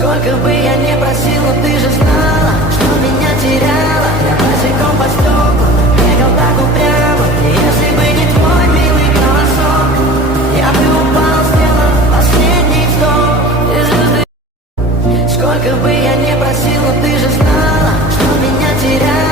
Сколько бы я не просила, ты же знала, что меня теряла. Я босиком по стеклу бегал так упрямо. Если бы не твой милый голосок, я бы упал, сделал последний вздох. Ты же... Сколько бы я не просила, ты же знала, что меня теряла.